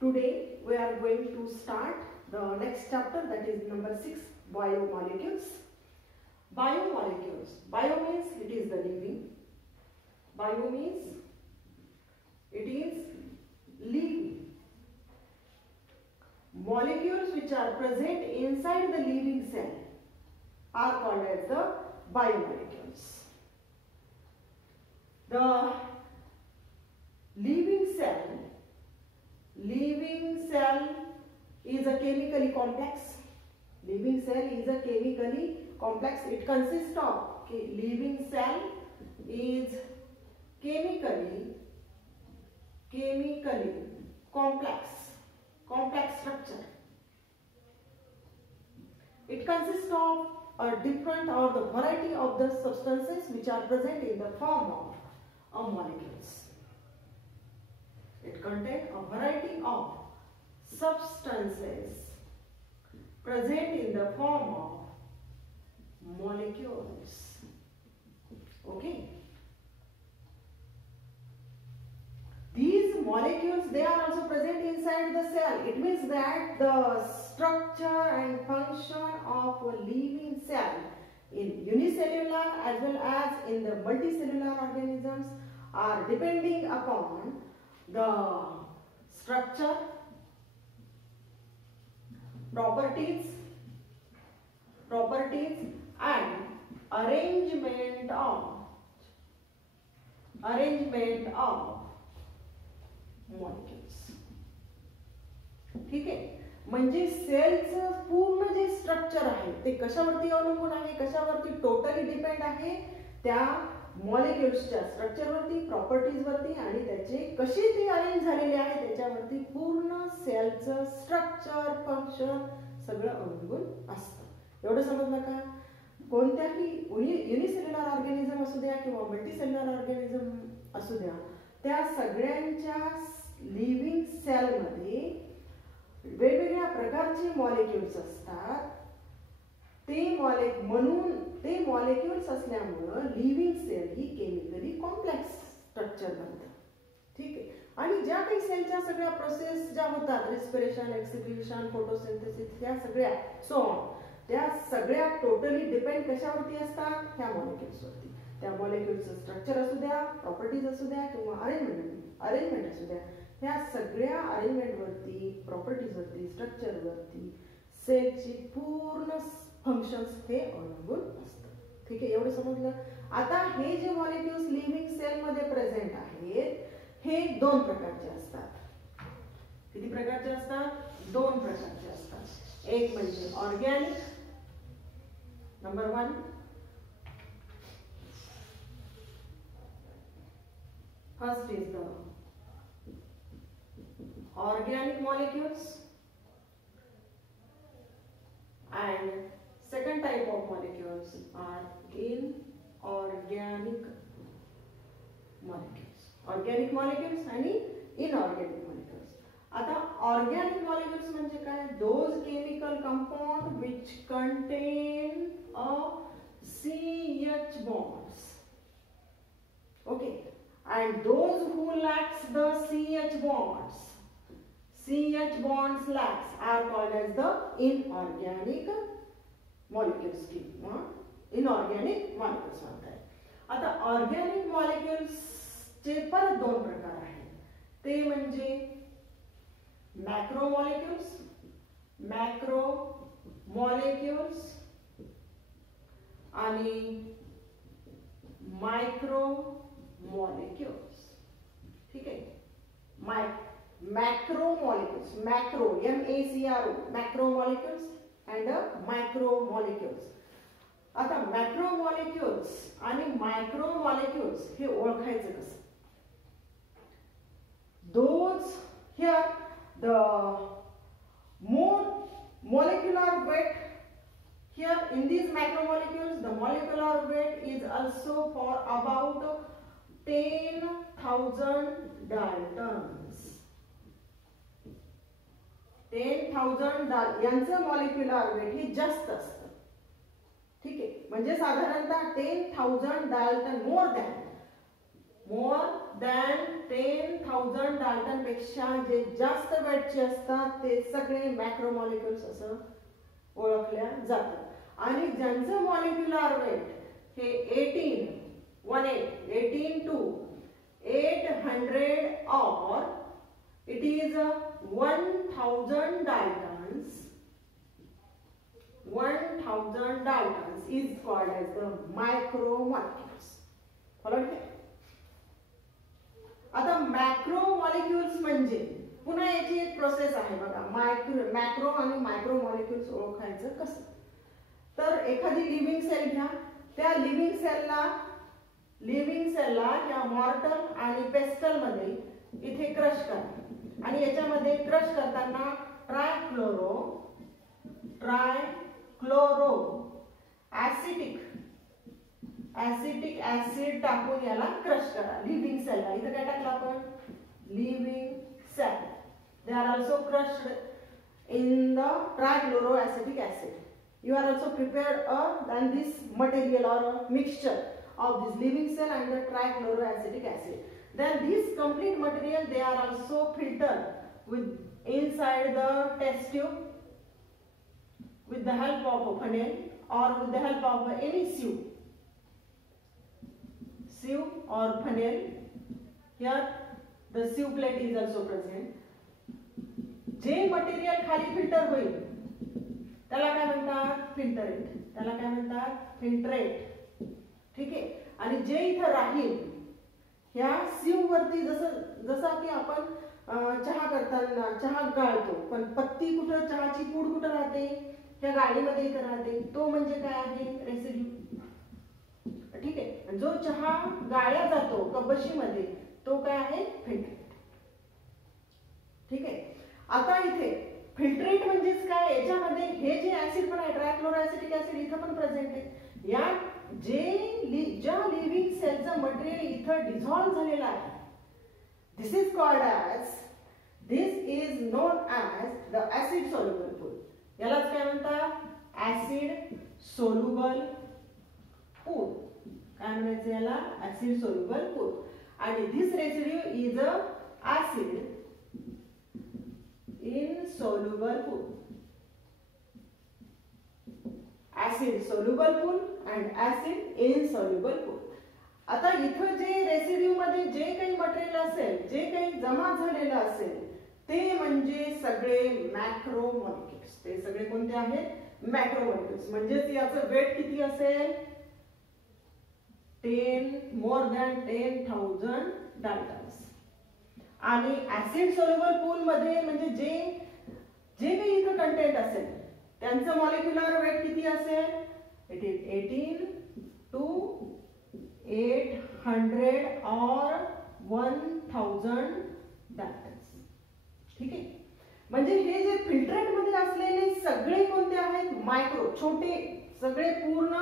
Today we are going to start the next chapter, that is number 6, biomolecules. Biomolecules. Bio means it is the living. Bio means it is living. Molecules which are present inside the living cell are called as the biomolecules. The living cell is a chemically complex. Living cell is a chemically complex. It consists of, living cell is chemically complex structure. It consists of a different or the variety of the substances which are present in the form of molecules. It contains a variety of substances present in the form of molecules. Okay. These molecules, they are also present inside the cell. It means that the structure and function of a living cell in unicellular as well as in the multicellular organisms are depending upon the structure, properties and arrangement of molecules. ठीक आहे. म्हणजे सेलचं पूर्ण जे structure आहे ते कशावरती अवलंबून आहे, कशावरती totally depend आहे, त्या मॉलिक्युल्सच्या स्ट्रक्चरवरती, प्रॉपर्टीजवरती आणि त्याचे कशी ती अरेंज झालेली आहे त्याच्यावरती पूर्ण सेलचं स्ट्रक्चर, फंक्शन सगळं अवलंबून असतं. एवढं समजलं का? कोणत्याही युनिसेल्युलर ऑर्गॅनिझम असू द्या किंवा मल्टीसेल्युलर ऑर्गॅनिझम असू द्या, त्या सगळ्यांच्या लिव्हिंग सेलमध्ये वेगवेगळ्या प्रकारचे मॉलिक्युल्स असतात. ते मॉलिक्युल्स असल्यामुळे लिव्हिंग सेल ही केमिकली कॉम्प्लेक्स स्ट्रक्चर बनतं. ठीक आहे. आणि ज्या काही सेलच्या सगळ्या प्रोसेस ज्या होतात, रेस्पिरेशन, एक्सक्रिशन, फोटोसिंथेसिस, या सगळ्या त्या सगळ्या टोटली डिपेंड कशावरती असतात? ह्या मॉलिक्युल्सवरती. त्या मॉलिक्युल्सचं स्ट्रक्चर असू द्या, प्रॉपर्टीज असू द्या किंवा अरेंजमेंट असू द्या, ह्या सगळ्या अरेंजमेंटवरती, प्रॉपर्टीजवरती, स्ट्रक्चरवरती सेलची पूर्ण फंक्शन्स हे अवलंबून असतं. ठीक आहे. एवढं समजलं. आता हे जे मॉलिक्युल्स लिव्हिंग सेल मध्ये प्रेझेंट आहेत हे दोन प्रकारचे असतात. किती प्रकारचे असतात? दोन प्रकारचे असतात. एक म्हणजे organic, number 1. First is the organic molecules and second type of molecules are inorganic molecules. Organic molecules आणि inorganic molecules. आता organic molecules म्हणजे काय? Those chemical compound which contain a CH bonds. Okay. And those who lacks the CH bonds lacks are called as the inorganic molecules. Inorganic molecules म्हणतात. आता organic molecules चे परत दोन प्रकार आहेत. ते म्हणजे मॅक्रो मॉलिक्युल्स आणि मायक्रो मॉलिक्युल्स. ठीक आहे. macro molecules, macro, M-A-C-R-O, macro molecules and micro molecules. आता macro molecules आणि micro molecules हे ओळखायचं कसं? Those here the more molecular weight here in these macromolecules, the molecular weight is also for about 10,000 Daltons. 10,000 यांचं molecular weight हे जास्त असतं. ठीक आहे. म्हणजे साधारणतः 10,000 Dalton, more than more than 10,000 Dalton पेक्षा जे जास्त वेटचे असतात ते सगळे मॅक्रोमॉलिक्युल्स असं ओळखल्या जातात आणि ज्यांचं molecular weight hey 18 to 800 or it is 1000 daltons. 1000 daltons is called as the macromolecules. Followed here. आता मॅक्रोमॉलिक्युल्स म्हणजे पुन्हा याची एक प्रोसेस आहे बघा. मॅक्रो आणि मायक्रोमॉलिक्युल्स ओळखायचं कसं. तर एखादी लिव्हिंग सेल घ्या. त्या लिव्हिंग सेलला या मॉर्टर आणि पेस्टल मध्ये इथे क्रश करा आणि याच्यामध्ये क्रश करताना ट्रायक्लोरो ऍसिटिक ऍसिड टाकून याला क्रश करा लिव्हिंग सेलला. इथे काय टाकलं आपण living cell. They are also crushed in the trichloroacetic acid. You are also prepared than this material or a mixture of this living cell and the trichloroacetic acid. Then this complete material they are also filtered with inside the test tube with the help of a funnel or with the help of any sieve or funnel. Here the sieve plate is also present. J material खाली filter होईल त्याला काय म्हणतात filtrate. त्याला काय म्हणतात filtrate. ठीक आहे. आणि जे इथं राहील ह्या सिव वरती जसं की आपण चहा करताना चहा गाळतो पण पत्ती कुठं चहाची पूड कुठं राहते ह्या गाळीमध्ये इथं राहते. तो म्हणजे काय आहे रेसिड्यू. ठीक आहे. जो चहा गाळला जातो कपबशीमध्ये तो काय आहे फिल्टरेट. ठीक आहे. आता इथे फिल्टरेट म्हणजेच काय याच्यामध्ये हे जे ऍसिड पण आहे ट्रायक्लोरोएसिटिक ऍसिड इथं पण प्रेझेंट आहे. या ज्या लिव्हिंग सेलचं मटेरियल इथं डिझॉल्व झालेलं आहे this is known as the acid soluble pool. यालाच काय म्हणतात ऍसिड सोल्युबल पूल. काय म्हणायचं याला ऍसिड सोल्युबल पूल. आणि this residue is a acid insoluble pool. Acid soluble pool and acid insoluble pool. आता इथं जे रेसिड्यू मध्ये जे काही मटेरियल असेल जे काही जमा झालेलं असेल ते म्हणजे सगळे मॅक्रोमॉलिक्युल्स. ते सगळे कोणते आहेत मॅक्रोमॉलिक्युल्स. म्हणजेच याचं वेट किती असेल more than 10,000 daltons. आणि ऍसिड सोल्युबल पूल मध्ये म्हणजे जे काही इथं कंटेंट असेल त्यांचं मॉलिक्युलर वेट किती असेल it is 18 to 800 or 1000 daltons. ठीक आहे. म्हणजे हे जे फिल्टरेट मध्ये असलेले सगळे कोणते आहेत मायक्रो छोटे सगळे पूर्ण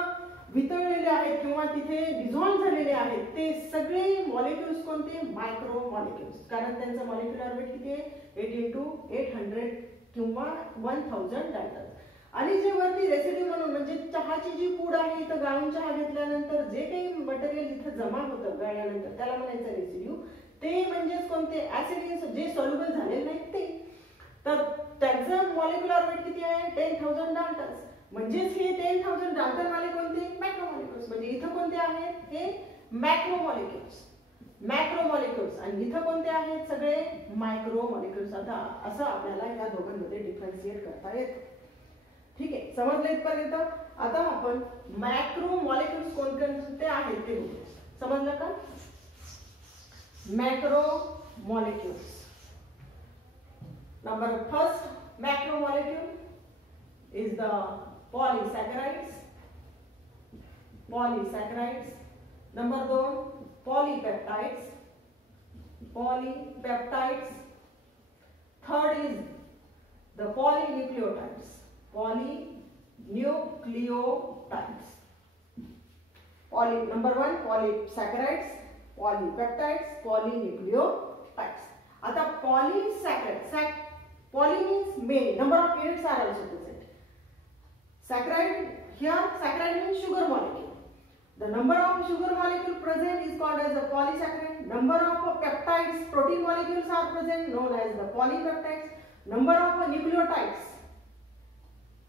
वितळलेले आहेत किंवा तिथे डिझॉल्व झालेले आहेत ते सगळे मॉलिक्युल्स कोणते मायक्रो मॉलिक्युल्स. कारण त्यांचं मॉलिक्युलर वेट किती आहे 18 to 800 किंवा 1000 daltons. आणि जे वरती रेसिड्यू म्हणून म्हणजे चहाची जी पूड आहे इथं गाळून चहा घेतल्यानंतर जे काही मटेरियल इथं जमा होतं गाळल्यानंतर त्याला म्हणायचं रेसिड्यू. ते म्हणजेच कोणते ऍसिड जे सोल्युबल झालेले नाहीत ते. तर त्यांचं मॉलिक्युलर वेट किती आहे 10,000 daltons. म्हणजेच हे 10,000 डाल्टन वाले कोणते मॅक्रोमॉलिक्युल्स. म्हणजे इथं कोणते आहेत हे मॅक्रोमॉलिक्युल्स आणि इथं कोणते आहेत सगळे मायक्रोमॉलिक्युल्स. आता असं आपल्याला या दोघांमध्ये डिफरन्शिएट करता येतं. ठीक आहे. समजलं इथपर्यंत. आता आपण मॅक्रोमॉलिक्युल्स कोणते आहेत ते बघू. समजलं का. Macromolecules. Number first macromolecule is the polysaccharides. Number 2 polypeptides. Third is the polynucleotides. Number 1 polysaccharides, polypeptides, polynucleotides. आता polysaccharides, poly means many, number of units are also present. Saccharide, here saccharide means sugar molecule. The number of sugar molecule present is called as the polysaccharide. Number of peptides, protein molecules are present, known as the polypeptides. Number of nucleotides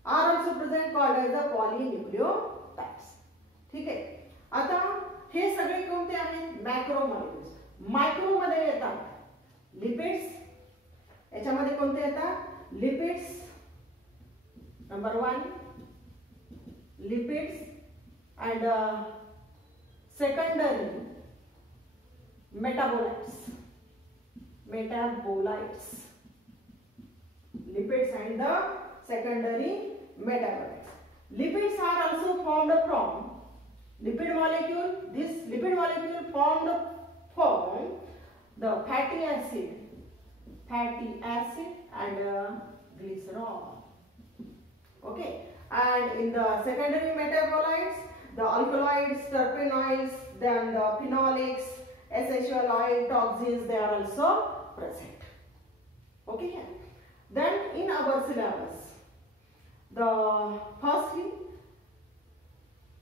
are also present, called as the polynucleotides. ठीक आहे. आता हे सगळे कोणते आहेत? Macro molecules. Micro मध्ये येतात lipids. याच्यामध्ये कोणते येतात? Lipids number 1, lipids and secondary metabolites, lipids and the secondary metabolites. Lipids are also formed from lipid molecule. This lipid molecule formed from the fatty acid and glycerol. Okay, and in the secondary metabolites, the alkaloids, terpenoids, then the phenolics, essential oil, toxins, they are also present. Okay, then in our syllabus, firstly,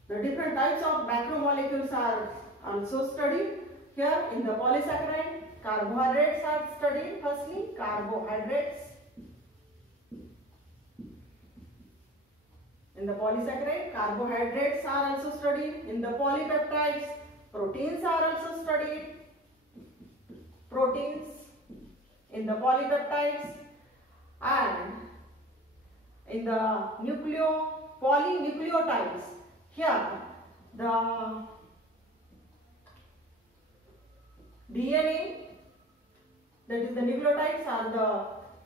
the different types of macromolecules are also studied. Here in the polysaccharide, carbohydrates are studied. Firstly, carbohydrates. In the polysaccharide, carbohydrates are also studied. In the polypeptides, proteins are also studied. Proteins in the polypeptides, and in the polynucleotides, here the DNA, that is the nucleotides are the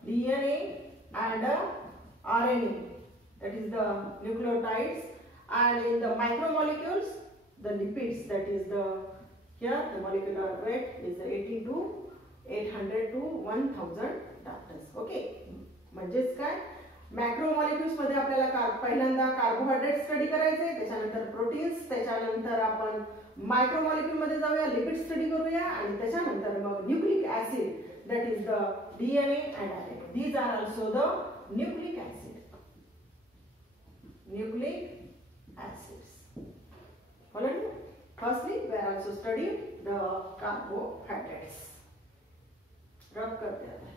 DNA and RNA. That is the nucleotides, and in the micromolecules, the lipids, that is here the molecular weight is 80 to 800 to 1000 Daltons. Okay, म्हणजेच काय, मॅक्रोमॉलिक्युल्स मध्ये आपल्याला पहिल्यांदा carbohydrate study करायचे, त्याच्यानंतर proteins, त्याच्यानंतर आपण मायक्रोमॉलिक्युल मध्ये जाऊया, लिपिड स्टडी करूया, आणि त्याच्यानंतर मग nucleic acid, that is the DNA and RNA. These are also the nucleic acids. Followed? Firstly, we are also studying the carbohydrates. Rub karte hain.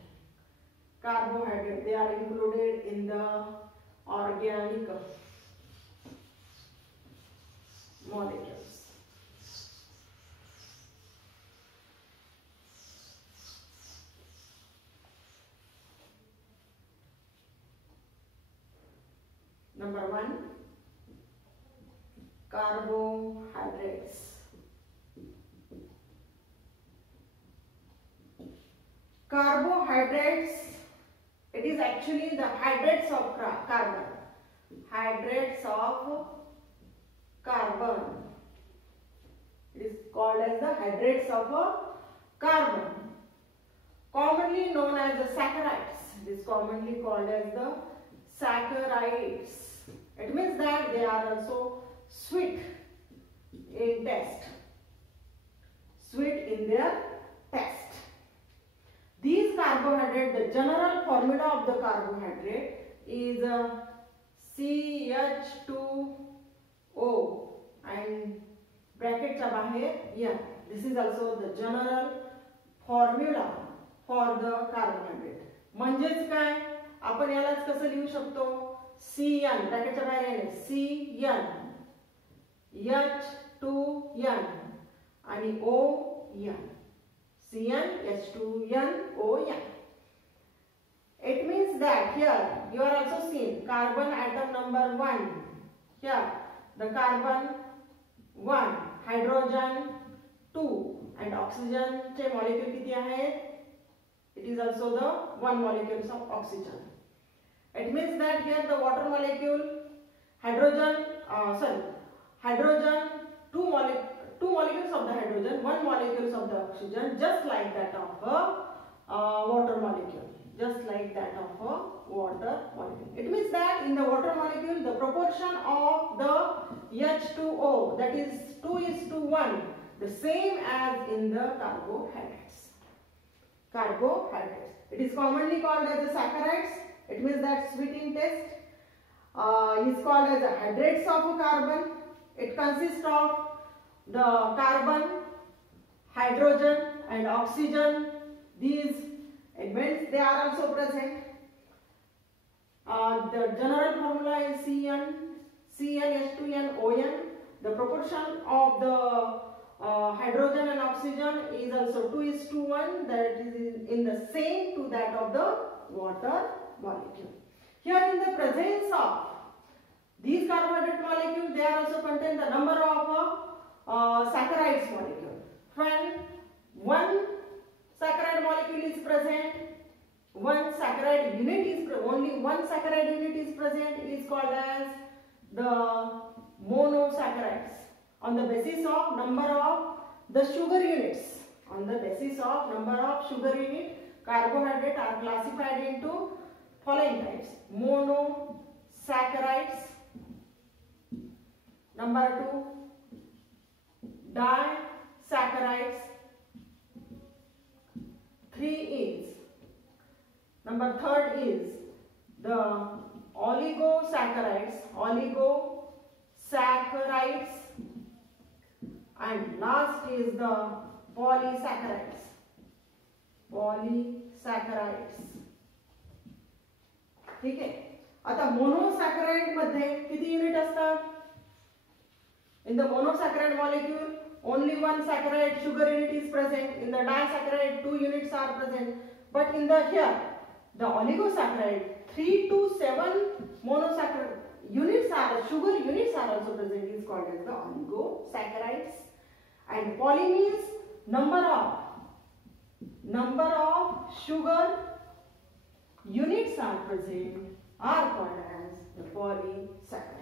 Carbohydrates, they are included in the organic molecules. Number 1, carbohydrates. Carbohydrates, it is actually the hydrates of carbon. Hydrates of carbon. It is called as the hydrates of carbon. Commonly known as the saccharides. It is commonly called as the saccharides. It means that they are also sweet in taste. Sweet in their taste. These carbohydrates, the general formula of the carbohydrate is CH2O and bracket च्या बाहेर N. This is also the general formula for the carbohydrate. म्हणजेच काय, आपण यालाच कसं लिहू शकतो, CN bracket च्या बाहेर N, CN H2N आणि ON. CN H2N ON. It means that here you are also seeing carbon atom number 1. Here the carbon 1, hydrogen 2 and oxygen चे molecule किती आहेत? It is also the 1 molecule of oxygen. It means that here the water molecule, hydrogen, two molecules of the hydrogen, 1 molecule of the oxygen, just like that of a water molecule. Just like that of a water molecule. It means that in the water molecule, the proportion of the H2O, that is 2:1, the same as in the carbohydrates. Carbohydrates. It is commonly called as the saccharides. It means that sweet in taste. Is called as the hydrates of carbon. It consists of the carbon, hydrogen and oxygen, these elements, they are also present. The general formula is CnH2nOn. The proportion of the hydrogen and oxygen is also 2:1, that is in the same to that of the water molecule. Here in the presence of these carbohydrate molecules, they are also contain the number of saccharides molecule. When one saccharide molecule is present, one saccharide unit is only one saccharide unit is present, is called as the monosaccharides. On the basis of number of the sugar units, on the basis of number of sugar unit, carbohydrates are classified into following types: monosaccharides, number 2 disaccharides, 3 is number 3rd is the oligosaccharides, and last is the polysaccharides. ठीक आहे. आता मोनोसॅकराइड मध्ये किती unit असतात? In the monosaccharide molecule, only one saccharide sugar unit is present. In the disaccharide, 2 units are present. But in the here, the oligosaccharide, 3 to 7 monosaccharide units are sugar units are also present. Is called as the oligosaccharides. And poly means number of sugar units are present, are called as the polysaccharides.